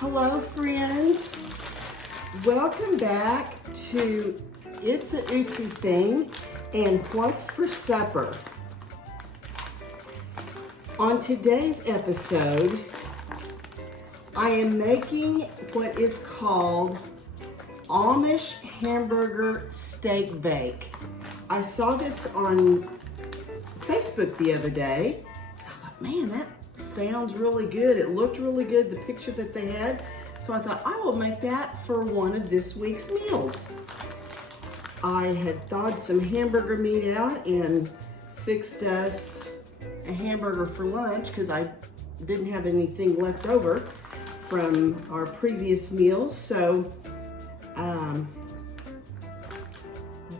Hello friends, welcome back to It's a Ootsy Thing and What's for Supper. On today's episode, I am making what is called Amish Hamburger Steak Bake. I saw this on Facebook the other day. I thought, man, that sounds really good. It looked really good, the picture that they had. So I thought I will make that for one of this week's meals. I had thawed some hamburger meat out and fixed us a hamburger for lunch because I didn't have anything left over from our previous meals. So I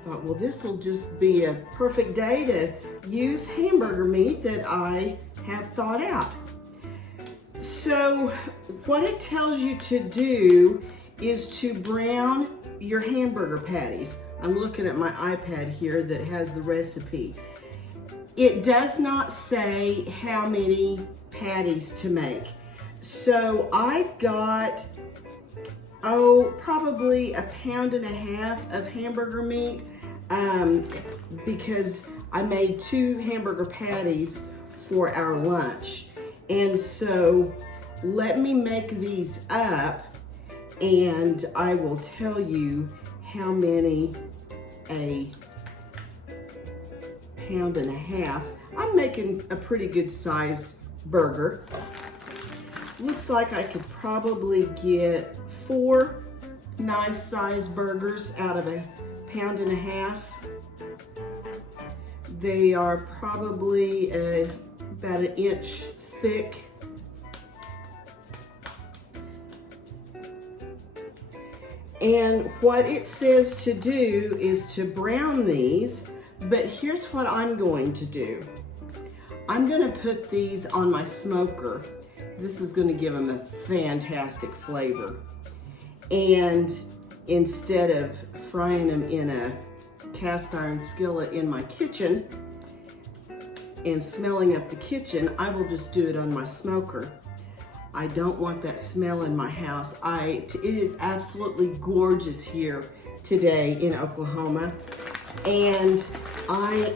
thought, well, this will just be a perfect day to use hamburger meat that I have thawed out. So what it tells you to do is to brown your hamburger patties. I'm looking at my iPad here that has the recipe. It does not say how many patties to make. So I've got, probably 1.5 pounds of hamburger meat because I made 2 hamburger patties for our lunch. And so let me make these up and I will tell you how many 1.5 pounds. I'm making a pretty good sized burger. Looks like I could probably get 4 nice sized burgers out of 1.5 pounds. They are probably about 1 inch thick. And what it says to do is to brown these, but here's what I'm going to do. I'm gonna put these on my smoker. This is gonna give them a fantastic flavor. And instead of frying them in a cast iron skillet in my kitchen and smelling up the kitchen, I will just do it on my smoker. I don't want that smell in my house. It is absolutely gorgeous here today in Oklahoma. And I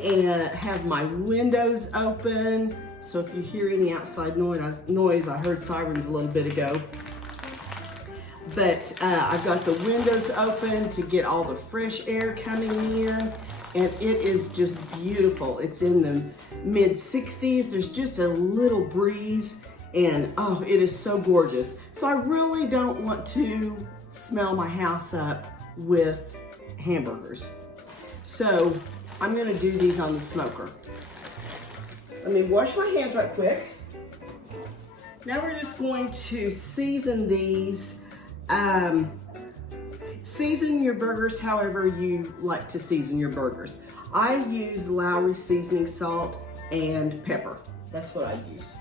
have my windows open. So if you hear any outside noise, I heard sirens a little bit ago. But I've got the windows open to get all the fresh air coming in. And it is just beautiful. It's in the mid 60s. There's just a little breeze. And oh, it is so gorgeous. So I really don't want to smell my house up with hamburgers. So I'm gonna do these on the smoker. Let me wash my hands right quick. Now we're just going to season these. Season your burgers however you like to season your burgers. I use Lowry seasoning salt and pepper. That's what I use.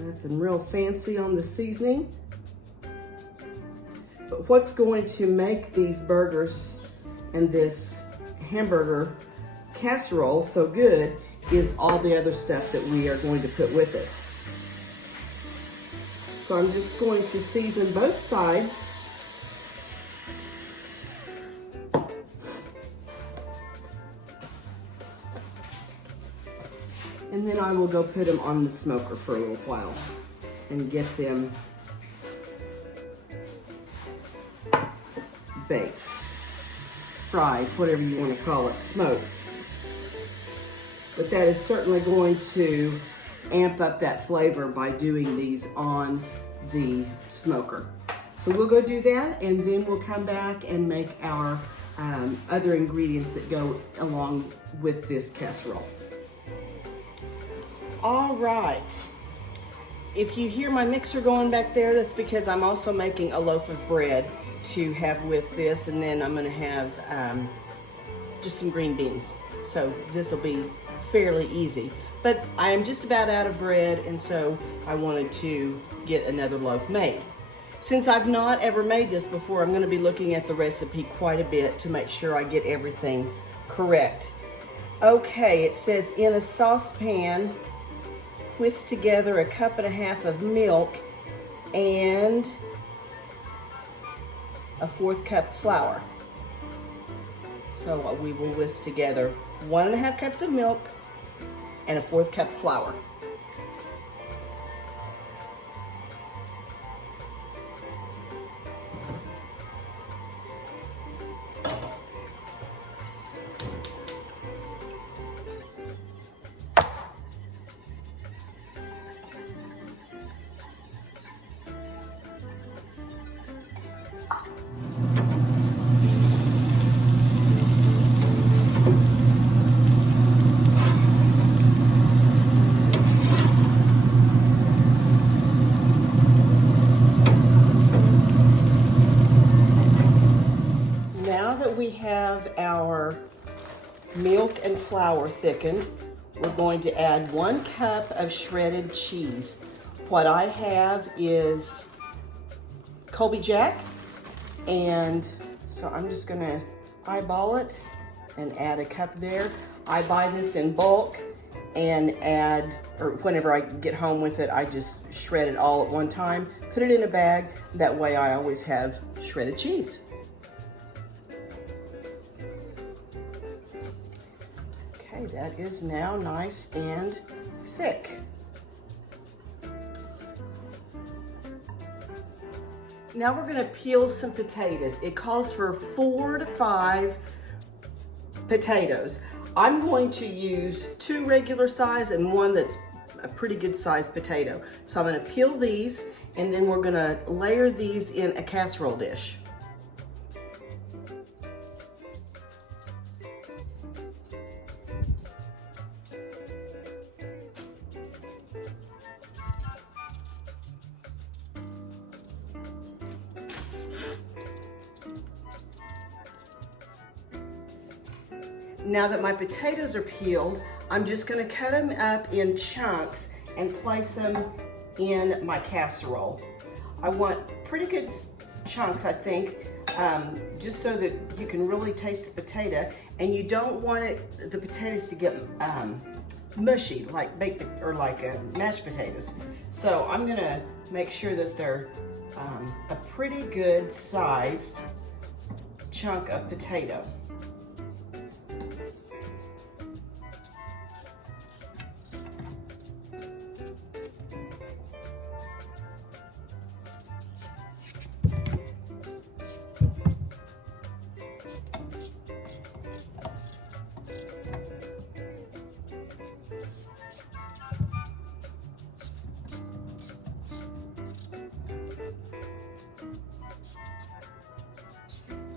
Nothing real fancy on the seasoning. But what's going to make these burgers and this hamburger casserole so good is all the other stuff that we are going to put with it. So I'm just going to season both sides. And then I will go put them on the smoker for a little while and get them baked, fried, whatever you want to call it, smoked. But that is certainly going to amp up that flavor by doing these on the smoker. So we'll go do that and then we'll come back and make our other ingredients that go along with this casserole. All right, if you hear my mixer going back there, that's because I'm also making a loaf of bread to have with this, and then I'm gonna have just some green beans. So this will be fairly easy. But I am just about out of bread, and so I wanted to get another loaf made. Since I've not ever made this before, I'm gonna be looking at the recipe quite a bit to make sure I get everything correct. Okay, it says in a saucepan, whisk together 1.5 cups of milk and 1/4 cup flour. So we will whisk together 1.5 cups of milk and 1/4 cup flour. Now that we have our milk and flour thickened, we're going to add 1 cup of shredded cheese. What I have is Colby Jack, and so I'm just gonna eyeball it and add a cup there. I buy this in bulk and add, or whenever I get home with it, I just shred it all at one time, put it in a bag. That way I always have shredded cheese. Okay, that is now nice and thick. Now we're gonna peel some potatoes. It calls for 4 to 5 potatoes. I'm going to use 2 regular size and 1 that's a pretty good sized potato. So I'm gonna peel these, and then we're gonna layer these in a casserole dish. Now that my potatoes are peeled, I'm just gonna cut them up in chunks and place them in my casserole. I want pretty good chunks, I think, just so that you can really taste the potato, and you don't want the potatoes to get mushy, like baked or like mashed potatoes. So I'm gonna make sure that they're a pretty good sized chunk of potato.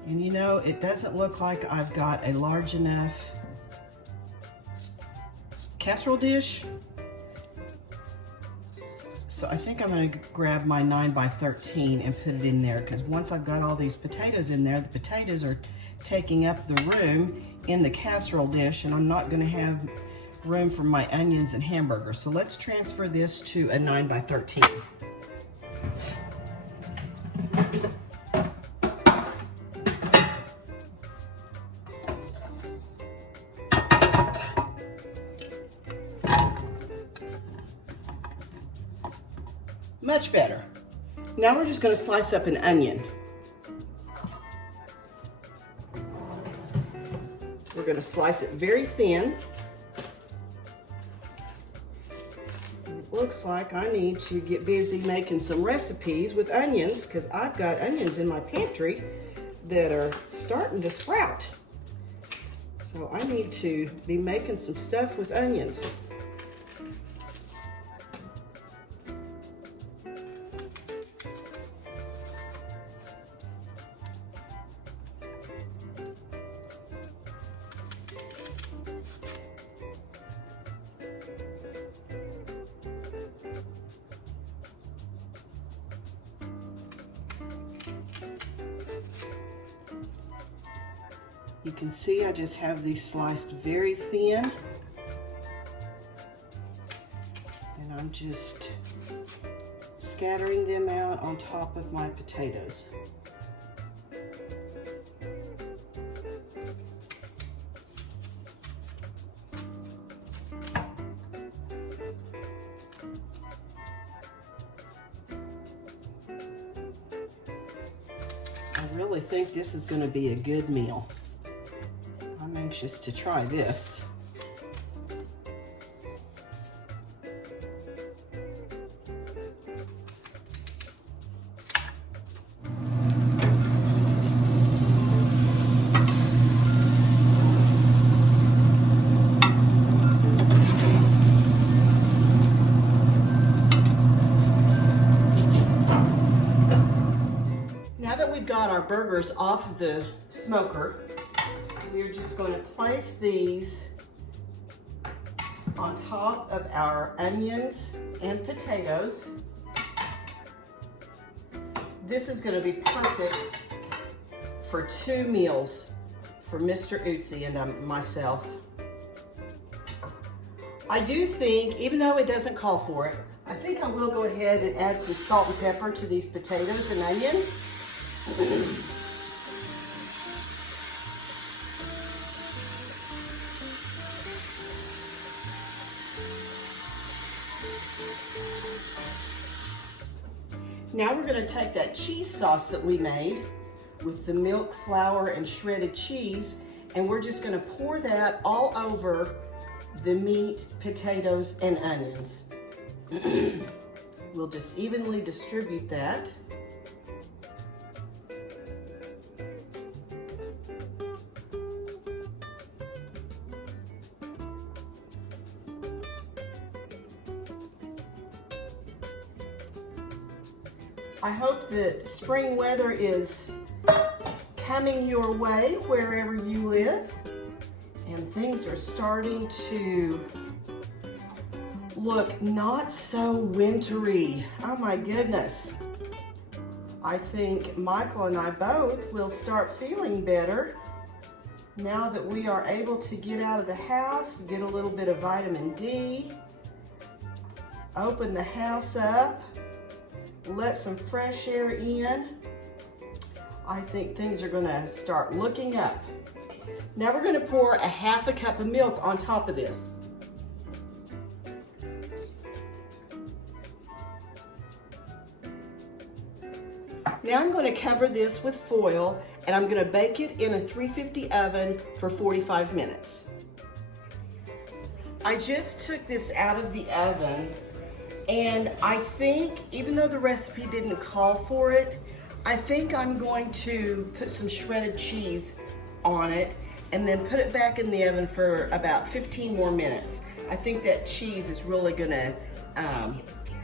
And you know, it doesn't look like I've got a large enough casserole dish. So I think I'm gonna grab my 9x13 and put it in there, because once I've got all these potatoes in there, the potatoes are taking up the room in the casserole dish, and I'm not gonna have room for my onions and hamburgers. So let's transfer this to a 9x13. Much better. Now we're just going to slice up an onion. We're going to slice it very thin. It looks like I need to get busy making some recipes with onions, because I've got onions in my pantry that are starting to sprout. So I need to be making some stuff with onions. You can see I just have these sliced very thin, and I'm just scattering them out on top of my potatoes. really think this is going to be a good meal. I'm anxious to try this. Now that we've got our burgers off the smoker, we're just going to place these on top of our onions and potatoes. This is going to be perfect for 2 meals for Mr. Utzi and myself. I do think, even though it doesn't call for it, I think I will go ahead and add some salt and pepper to these potatoes and onions. Now we're going to take that cheese sauce that we made with the milk, flour, and shredded cheese, and we're just going to pour that all over the meat, potatoes, and onions. We'll just evenly distribute that. I hope that spring weather is coming your way wherever you live, and things are starting to look not so wintry. Oh my goodness. I think Michael and I both will start feeling better now that we are able to get out of the house, get a little bit of vitamin D, open the house up, let some fresh air in. I think things are gonna start looking up. Now we're gonna pour a 1/2 cup of milk on top of this. Now I'm gonna cover this with foil, and I'm gonna bake it in a 350 oven for 45 minutes. I just took this out of the oven, and I think, even though the recipe didn't call for it, I think I'm going to put some shredded cheese on it and then put it back in the oven for about 15 more minutes. I think that cheese is really gonna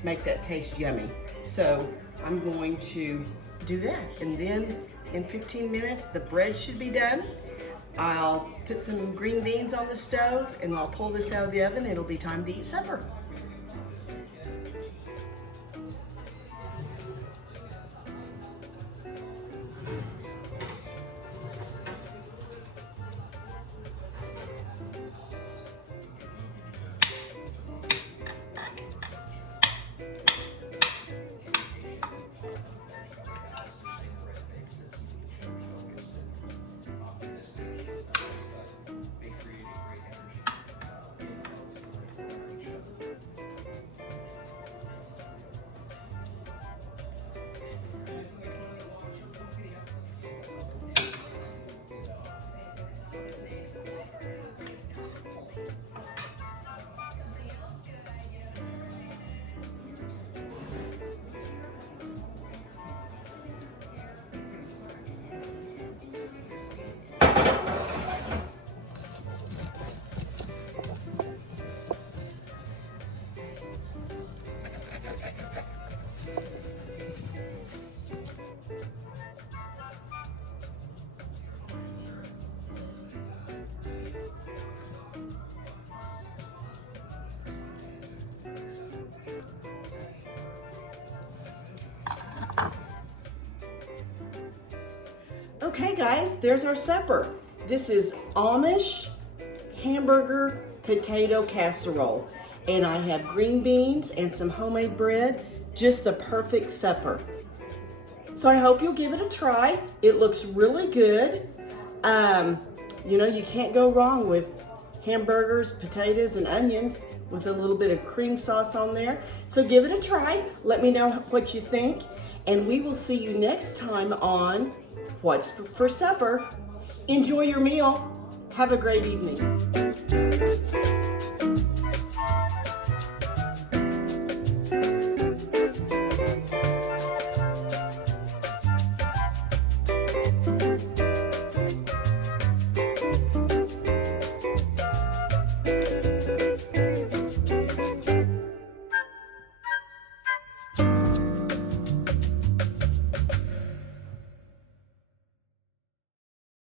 make that taste yummy. So I'm going to do that, and then in 15 minutes the bread should be done. I'll put some green beans on the stove and I'll pull this out of the oven. It'll be time to eat supper. Okay guys, there's our supper. This is Amish Hamburger potato casserole. And I have green beans and some homemade bread, just the perfect supper. So I hope you'll give it a try. It looks really good. You know, you can't go wrong with hamburgers, potatoes, and onions with a little bit of cream sauce on there. So give it a try. Let me know what you think. And we will see you next time on What's for Supper. Enjoy your meal. Have a great evening.